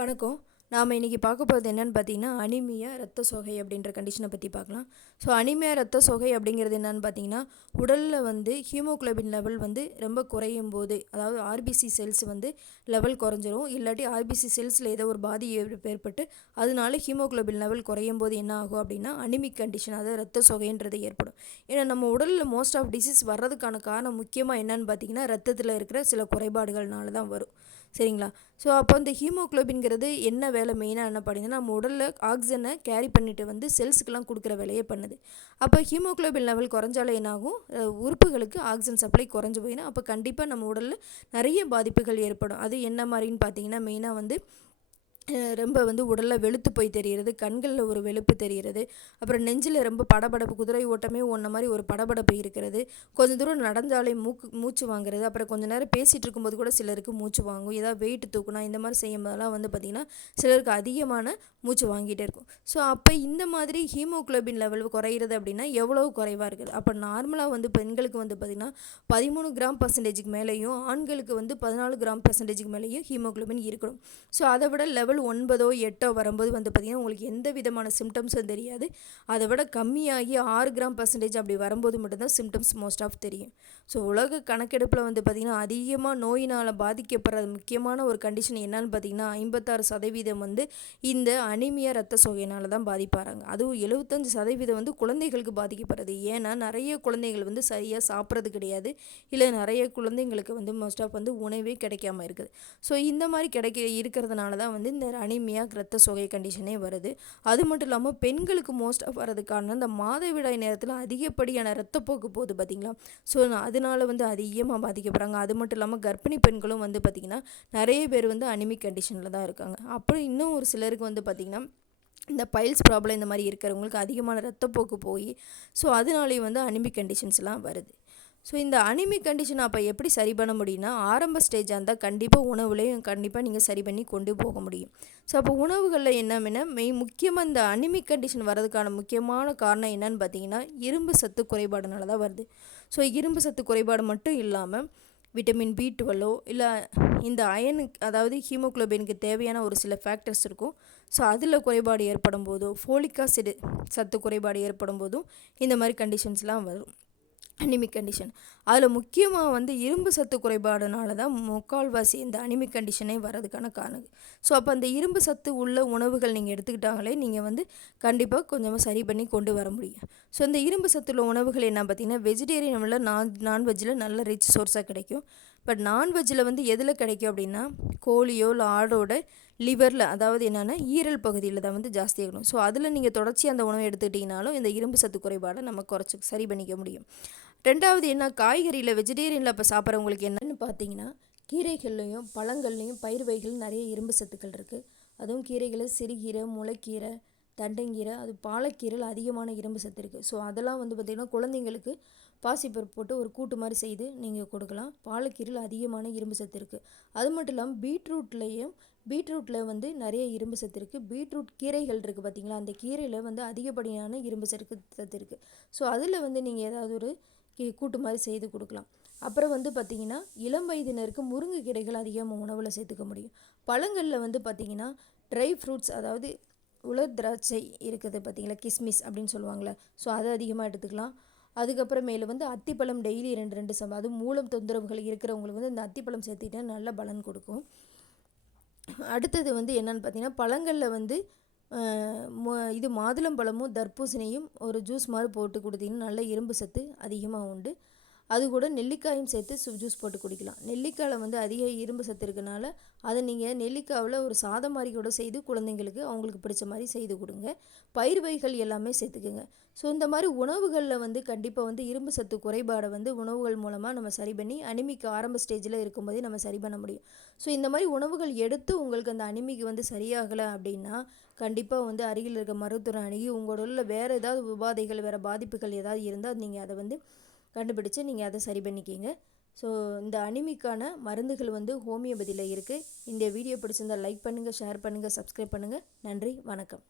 வணக்கம். நாம் இன்றைக்கி பார்க்க போகிறது என்னென்னு பார்த்தீங்கன்னா அனிமியா ரத்த சோகை அப்படின்ற கண்டிஷனை பற்றி பார்க்கலாம். ஸோ அனிமியா ரத்த சோகை அப்படிங்கிறது என்னென்னு பார்த்தீங்கன்னா உடலில் வந்து ஹீமோக்ளோபின் லெவல் வந்து ரொம்ப குறையும் போது அதாவது ஆர்பிசி செல்ஸ் வந்து லெவல் குறைஞ்சிரும். இல்லாட்டி ஆர்பிசி செல்ஸில் ஏதோ ஒரு பாதி ஏற்பட்டு அதனால ஹீமோக்ளோபின் லெவல் குறையும் போது என்ன ஆகும் அப்படின்னா அனிமிக் கண்டிஷன் அதாவது ரத்த சோகைன்றது ஏற்படும். ஏன்னா நம்ம உடலில் மோஸ்ட் ஆஃப் டிசீஸ் வர்றதுக்கான காரணம் முக்கியமாக என்னென்னு பார்த்தீங்கன்னா ரத்தத்தில் இருக்கிற சில குறைபாடுகள்னால தான் வரும். சரிங்களா? ஸோ அப்போ இந்த ஹீமோக்ளோபின்கிறது என்ன வேலை மெயினாக என்ன பண்ணுதுன்னா நம்ம உடலில் ஆக்சிஜனை கேரி பண்ணிட்டு வந்து செல்ஸுக்கெலாம் கொடுக்குற வேலையே பண்ணுது. அப்போ ஹீமோக்ளோபின் லெவல் குறைஞ்சாலே என்னாகும்? உறுப்புகளுக்கு ஆக்சிஜன் சப்ளை குறைஞ்சி போயிடும். அப்போ கண்டிப்பாக நம்ம உடலில் நிறைய பாதிப்புகள் ஏற்படும். அது என்ன மாதிரின்னு பார்த்தீங்கன்னா மெயினாக வந்து ரொம்ப வந்து உடலில் வெளுத்து போய் தெரிகிறது கண்களில் ஒரு வெளுப்பு தெரிகிறது அப்புறம் நெஞ்சில் ரொம்ப படபடப்பு குதிரை ஓட்டமே ஒன்ற மாதிரி ஒரு படபடப்பு இருக்கிறது. கொஞ்சம் தூரம் நடந்தாலே மூக்கு மூச்சு வாங்குறது அப்புறம் கொஞ்சம் நேரம் பேசிகிட்டு இருக்கும்போது கூட சிலருக்கு மூச்சு வாங்கும். ஏதாவது வெயிட் தூக்குனா இந்த மாதிரி செய்யும்போதெல்லாம் வந்து பார்த்திங்கன்னா சிலருக்கு அதிகமான மூச்சு வாங்கிட்டே இருக்கும். ஸோ அப்போ இந்த மாதிரி ஹீமோக்ளோபின் லெவல் குறையிறது அப்படின்னா எவ்வளோ குறைவாக இருக்குது? அப்போ நார்மலாக வந்து பெண்களுக்கு வந்து பார்த்திங்கன்னா பதிமூணு கிராம் பர்சன்டேஜுக்கு மேலேயும் ஆண்களுக்கு வந்து பதினாலு கிராம் பர்சன்டேஜுக்கு மேலேயும் ஹீமோக்ளோபின் இருக்கணும். ஸோ அதை விட லெவல் ஒன்பதோ எட்டோ வரும்போது வந்து பார்த்திங்கன்னா உங்களுக்கு எந்த விதமான சிம்டம்ஸும் தெரியாது. அதை விட கம்மியாகி ஆறு கிராம் பர்சன்டேஜ் அப்படி வரும்போது மட்டும்தான் சிம்டம்ஸ் மோஸ்ட் ஆஃப் தெரியும். ஸோ உலக கணக்கெடுப்பில் வந்து பார்த்திங்கன்னா அதிகமாக நோயினால் பாதிக்கப்படுற முக்கியமான ஒரு கண்டிஷன் என்னன்னு பார்த்திங்கன்னா ஐம்பத்தாறு சதவீதம் வந்து இந்த அனிமியா ரத்த சோகையினால் தான் பாதிப்பாராங்க அதுவும் எழுபத்தஞ்சு சதவீதம் வந்து குழந்தைகளுக்கு பாதிக்கப்படுறது. ஏன்னா நிறைய குழந்தைகள் வந்து சரியாக சாப்பிட்றது கிடையாது. இல்லை நிறைய குழந்தைங்களுக்கு வந்து மோஸ்ட் ஆஃப் வந்து உணவே கிடைக்காம இருக்குது. ஸோ இந்த மாதிரி கிடைக்க இருக்கிறதுனால தான் வந்து இந்த அனிமியா ரத்த சோகை கண்டிஷனே வருது. அது மட்டும் இல்லாமல் பெண்களுக்கு மோஸ்ட் ஆஃப் வரதுக்கான இந்த மாதவிடாய் நேரத்தில் அதிகப்படியான ரத்தப்போக்கு போகுது பார்த்திங்களா ஸோ அதனால வந்து அதிகமாக பாதிக்கப்படுறாங்க. அது மட்டும் இல்லாமல் கர்ப்பிணி பெண்களும் வந்து பார்த்திங்கன்னா நிறைய பேர் வந்து அனிமிக் கண்டிஷனில் தான் இருக்காங்க. அப்புறம் இன்னும் ஒரு சிலருக்கு வந்து பார்த்திங்கன்னா இந்த பைல்ஸ் ப்ராப்ளம் இந்த மாதிரி இருக்கிறவங்களுக்கு அதிகமான ரத்தப்போக்கு போய் ஸோ அதனாலேயே வந்து அனிமிக் கண்டிஷன்ஸ்லாம் வருது. ஸோ இந்த அனிமிக் கண்டிஷனை அப்போ எப்படி சரி பண்ண முடியும்னா ஆரம்ப ஸ்டேஜாக இருந்தால் கண்டிப்பாக உணவுலேயும் கண்டிப்பாக நீங்கள் சரி பண்ணி கொண்டு போக முடியும். ஸோ அப்போ உணவுகளில் என்னமென்னா மெய் முக்கியமாக இந்த அனிமிக் கண்டிஷன் வரதுக்கான முக்கியமான காரணம் என்னன்னு பார்த்தீங்கன்னா இரும்பு சத்து குறைபாடுனால தான் வருது. ஸோ இரும்பு சத்து குறைபாடு மட்டும் இல்லாமல் விட்டமின் பி டுவெல்லோ இல்லை இந்த அயனுக்கு அதாவது ஹீமோக்ளோபினுக்கு தேவையான ஒரு சில ஃபேக்டர்ஸ் இருக்கும். ஸோ அதில் குறைபாடு ஏற்படும் போதோ ஃபோலிக் ஆசிடு சத்து குறைபாடு ஏற்படும் போதும் இந்த மாதிரி கண்டிஷன்ஸ்லாம் வரும். Anaemic condition. அதில் முக்கியமாக வந்து இரும்பு சத்து குறைபாடுனால தான் முக்கால்வாசி இந்த அனிமிக் கண்டிஷனே வர்றதுக்கான காரணம். ஸோ அப்போ அந்த இரும்பு சத்து உள்ள உணவுகள் நீங்கள் எடுத்துக்கிட்டாங்களே நீங்கள் வந்து கண்டிப்பாக கொஞ்சமாக சரி பண்ணி கொண்டு வர முடியும். ஸோ இந்த இரும்பு சத்துள்ள உணவுகள் என்ன பார்த்தீங்கன்னா வெஜிடேரியனில் நான் நான்வெஜ்ஜில் நல்ல ரிச் சோர்ஸாக கிடைக்கும். பட் நான்வெஜ்ஜில் வந்து எதில் கிடைக்கும் அப்படின்னா கோழியோ இல்லை ஆடோட லிவரில் அதாவது என்னென்னா ஈரல் பகுதியில் தான் வந்து ஜாஸ்தியாகணும் ஸோ அதில் நீங்கள் தொடர்ச்சி அந்த உணவை எடுத்துக்கிட்டிங்கனாலும் இந்த இரும்பு சத்து குறைபாடை நம்ம குறைச்சி சரி பண்ணிக்க முடியும். ரெண்டாவது என்ன காய்கறியில் வெஜிடேரியனில் இப்போ சாப்பிட்றவங்களுக்கு என்னென்னு பார்த்தீங்கன்னா கீரைகள்லையும் பழங்கள்லையும் பயிர் வகைகள் நிறைய இரும்பு சத்துக்கள் இருக்குது அதுவும் கீரைகளில் சிறுகீரை முளைக்கீரை தண்டங்கீரை அது பாலக்கீரையில் அதிகமான இரும்பு சத்து இருக்குது ஸோ அதெல்லாம் வந்து பார்த்திங்கன்னா குழந்தைங்களுக்கு பாசிப்பருப்பு போட்டு ஒரு கூட்டு மாதிரி செய்து நீங்கள் கொடுக்கலாம். பாலக்கீரையில் அதிகமான இரும்பு சத்து இருக்குது அது மட்டும் இல்லாமல் பீட்ரூட்லேயும் பீட்ரூட்டில் வந்து நிறைய இரும்பு சத்து இருக்குது பீட்ரூட் கீரைகள் இருக்குது பார்த்திங்களா அந்த கீரையில் வந்து அதிகப்படியான இரும்பு சத்து சத்து இருக்குது ஸோ அதில் வந்து நீங்கள் ஏதாவது ஒரு கூட்டு மாதிரி செய்து கொடுக்கலாம். அப்புறம் வந்து பார்த்திங்கன்னா இளம் வயதினருக்கு முருங்கைக்கீரைகள் அதிகமாக உணவில் சேர்த்துக்க முடியும். பழங்களில் வந்து பார்த்திங்கன்னா ட்ரை ஃப்ரூட்ஸ் அதாவது உலர் திராட்சை இருக்குது பார்த்திங்களா? கிஸ்மிஸ் அப்படின்னு சொல்லுவாங்களே ஸோ அதை அதிகமாக எடுத்துக்கலாம். அதுக்கப்புறமேல வந்து அத்திப்பழம் டெய்லி ரெண்டு ரெண்டு சம் அது மூலம் தொந்தரவுகள் இருக்கிறவங்களுக்கு வந்து இந்த அத்திப்பழம் சேர்த்துக்கிட்டா நல்ல பலன் கொடுக்கும். அடுத்தது வந்து என்னென்னு பார்த்தீங்கன்னா பழங்களில் வந்து இது மாதுளம்பழமும் தர்பூசணியும் ஒரு ஜூஸ் மாதிரி போட்டு கொடுத்தீங்கன்னா நல்ல இரும்பு சத்து அதிகமாக உண்டு. அது கூட நெல்லிக்காயும் சேர்த்து ஜூஸ் போட்டு குடிக்கலாம். நெல்லிக்காயில் வந்து அதிக இரும்பு சத்து இருக்கனால அதை நீங்கள் நெல்லிக்காவில் ஒரு சாதம் மாதிரி கூட செய்து குழந்தைங்களுக்கு அவங்களுக்கு பிடிச்ச மாதிரி செய்து கொடுங்க. பயிர் வகைகள் எல்லாமே சேர்த்துக்குங்க. ஸோ இந்த மாதிரி உணவுகளில் வந்து கண்டிப்பாக வந்து இரும்பு சத்து குறைபாடை வந்து உணவுகள் மூலமாக நம்ம சரி பண்ணி அனிமிக்கு ஆரம்ப ஸ்டேஜில் இருக்கும்போதே நம்ம சரி பண்ண முடியும். ஸோ இந்த மாதிரி உணவுகள் எடுத்து உங்களுக்கு அந்த அனிமிக்கு வந்து சரியாகலை அப்படின்னா கண்டிப்பாக வந்து அருகில் இருக்க மருத்துவரை அணுகி உங்களோட வேறு ஏதாவது உபாதைகள் வேறு பாதிப்புகள் ஏதாவது இருந்தால் நீங்கள் அதை வந்து கண்டுபிடிச்சு நீங்கள் அதை சரி பண்ணிக்கிங்க. ஸோ இந்த அனிமிக்கான மருந்துகள் வந்து ஹோமியோபதியில் இருக்குது இந்த வீடியோ பிடிச்சிருந்தால் லைக் பண்ணுங்கள் ஷேர் பண்ணுங்கள் சப்ஸ்கிரைப் பண்ணுங்கள் நன்றி வணக்கம்.